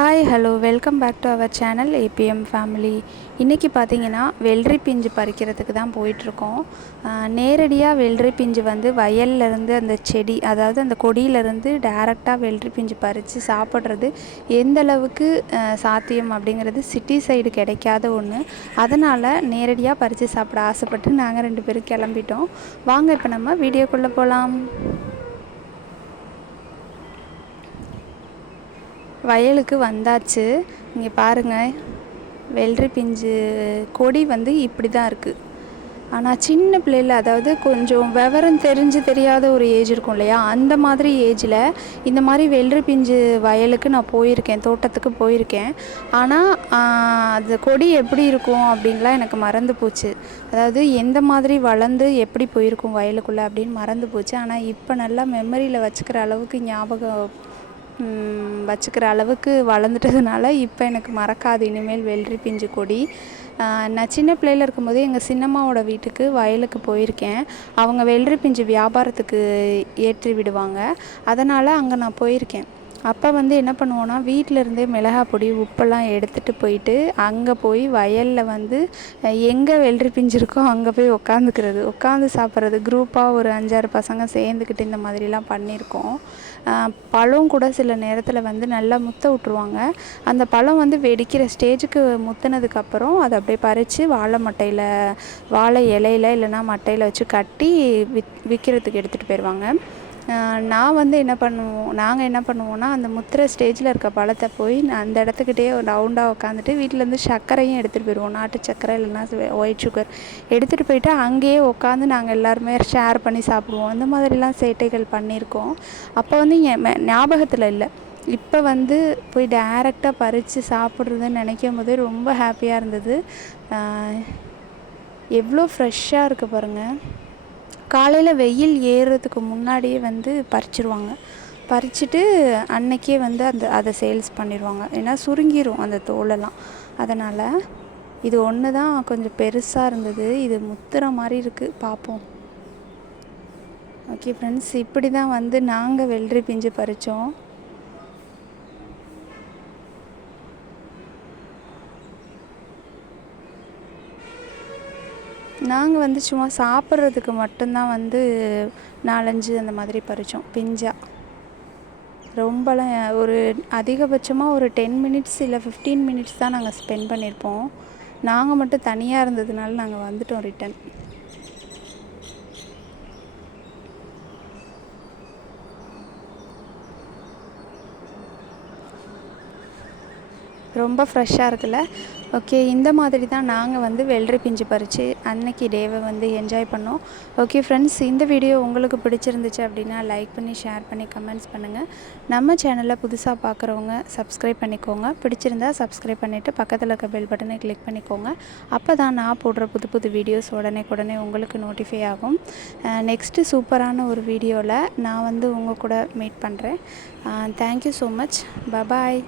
Hi hello welcome back to our channel ABM family இன்றைக்கி பார்த்தீங்கன்னா வெள்ளரி பிஞ்சு பறிக்கிறதுக்கு தான் போயிட்டுருக்கோம். நேரடியாக வெள்ளரி பிஞ்சு வந்து வயல்லேருந்து அந்த செடி அதாவது அந்த கொடியிலேருந்து டேரெக்டாக வெள்ளரி பிஞ்சு பறித்து சாப்பிட்றது எந்த அளவுக்கு சாத்தியம் அப்படிங்கிறது சிட்டி சைடு கிடைக்காத ஒன்று அதனால் நேரடியாக பறித்து சாப்பிட ஆசைப்பட்டு நாங்கள் ரெண்டு பேரும் கிளம்பிட்டோம். வாங்க இப்போ நம்ம வீடியோக்குள்ளே போகலாம் வயலுக்கு வந்தாச்சு. இங்கே பாருங்கள் வெள்ளரி பிஞ்சு கொடி வந்து இப்படி தான் இருக்குது ஆனால் சின்ன பிள்ளைல அதாவது கொஞ்சம் விவரம் தெரிஞ்சு தெரியாத ஒரு ஏஜ் இருக்கும் இல்லையா? அந்த மாதிரி ஏஜில் இந்த மாதிரி வெள்ளரி பிஞ்சு வயலுக்கு நான் போயிருக்கேன். தோட்டத்துக்கு போயிருக்கேன். ஆனால் அது கொடி எப்படி இருக்கும் அப்படின்லாம் எனக்கு மறந்து போச்சு. அதாவது எந்த மாதிரி வளர்ந்து எப்படி போயிருக்கும் வயலுக்குள்ளே அப்படின்னு மறந்து போச்சு. ஆனால் இப்போ நல்லா மெமரியில் வச்சுக்கிற அளவுக்கு ஞாபகம் வச்சுக்கிற அளவுக்கு வளர்ந்துட்டதுனால இப்போ எனக்கு மறக்காது. இனிமேல் வெள்ளரி பிஞ்சு கொடி. நான் சின்ன பிள்ளையில இருக்கும்போது எங்கள் சின்னம்மாவோட வீட்டுக்கு வயலுக்கு போயிருக்கேன். அவங்க வெள்ளரி பிஞ்சு வியாபாரத்துக்கு ஏற்றி விடுவாங்க. அதனால் அங்கே நான் போயிருக்கேன். அப்போ வந்து என்ன பண்ணுவோன்னா வீட்டில் இருந்தே மிளகாய் பொடி உப்பெல்லாம் எடுத்துகிட்டு போயிட்டு அங்கே போய் வயலில் வந்து எங்கே வெள்ளரி பிஞ்சு இருக்கோ அங்கே போய் உக்காந்துக்கிறது. உட்காந்து சாப்பிட்றது குரூப்பாக ஒரு அஞ்சாறு பசங்க சேர்ந்துக்கிட்டு இந்த மாதிரிலாம் பண்ணியிருக்கோம். பழம் கூட சில நேரத்தில் வந்து நல்லா முத்த விட்ருவாங்க அந்த பழம் வந்து வெடிக்கிற ஸ்டேஜுக்கு முத்துனதுக்கப்புறம் அதை அப்படியே பறித்து வாழை மட்டையில் வாழை இலையில இல்லைன்னா மட்டையில் வச்சு கட்டி வித் விற்கிறதுக்கு எடுத்துகிட்டு போயிடுவாங்க நான் வந்து என்ன பண்ணுவோம் நாங்கள் என்ன பண்ணுவோன்னா அந்த முத்துற ஸ்டேஜில் இருக்க பழத்தை போய் அந்த இடத்துக்கிட்டே ரவுண்டாக உட்காந்துட்டு வீட்டிலேருந்து சர்க்கரையும் எடுத்துகிட்டு போயிடுவோம் நாட்டு சர்க்கரை இல்லைன்னா ஒயிட் சுகர் எடுத்துகிட்டு போயிட்டு அங்கேயே உட்காந்து நாங்கள் எல்லாருமே ஷேர் பண்ணி சாப்பிடுவோம். அந்த மாதிரிலாம் சேட்டைகள் பண்ணியிருக்கோம். அப்போ வந்து என் மெ- ஞாபகத்தில் இல்லை. இப்போ வந்து போய் டைரெக்டாக பறித்து சாப்பிட்றதுன்னு நினைக்கும் போதே ரொம்ப ஹாப்பியாக இருந்தது. எவ்வளோ ஃப்ரெஷ்ஷாக இருக்குது பாருங்கள் காலையில் வெயில் ஏறுறதுக்கு முன்னாடியே வந்து பறிச்சிருவாங்க. பறிச்சுட்டு அன்னைக்கே வந்து அந்த அதை சேல்ஸ் பண்ணிடுவாங்க ஏன்னா சுருங்கிரும் அந்த தோலெல்லாம். அதனால் இது ஒன்று தான் கொஞ்சம் பெருசாக இருந்தது. இது முத்துற மாதிரி இருக்குது பார்ப்போம் ஓகே ஃப்ரெண்ட்ஸ் இப்படி தான் வந்து நாங்கள் வெள்ளரி பிஞ்சு பறித்தோம் நாங்கள் வந்து சும்மா சாப்பிட்றதுக்கு மட்டும்தான் வந்து நாலஞ்சு அந்த மாதிரி பறித்தோம் பிஞ்சா. ரொம்பலாம் ஒரு அதிகபட்சமாக ஒரு டென் மினிட்ஸ் இல்லை ஃபிஃப்டீன் மினிட்ஸ் தான் நாங்கள் ஸ்பெண்ட் பண்ணியிருப்போம் நாங்கள் மட்டும் தனியாக இருந்ததுனால நாங்கள் வந்துட்டோம் ரிட்டன் ரொம்ப ஃப்ரெஷ்ஷாக இருக்குல்ல? ஓகே இந்த மாதிரி தான் நாங்கள் வந்து வெள்ளரி பிஞ்சு பறித்து அன்னைக்கு டேவை வந்து என்ஜாய் பண்ணோம். ஓகே ஃப்ரெண்ட்ஸ் இந்த வீடியோ உங்களுக்கு பிடிச்சிருந்துச்சு அப்படின்னா லைக் பண்ணி ஷேர் பண்ணி கமெண்ட்ஸ் பண்ணுங்கள் நம்ம சேனலில் புதுசாக பார்க்குறவங்க சப்ஸ்கிரைப் பண்ணிக்கோங்க. பிடிச்சிருந்தா சப்ஸ்கிரைப் பண்ணிவிட்டு பக்கத்தில் இருக்க பெல் பட்டனை கிளிக் பண்ணிக்கோங்க. அப்போ தான் நான் போடுற புது புது வீடியோஸ் உடனே உடனே உங்களுக்கு நோட்டிஃபை ஆகும். நெக்ஸ்ட்டு சூப்பரான ஒரு வீடியோவில் நான் வந்து உங்கள் கூட மீட் பண்ணுறேன் தேங்க்யூ ஸோ மச் பபாய்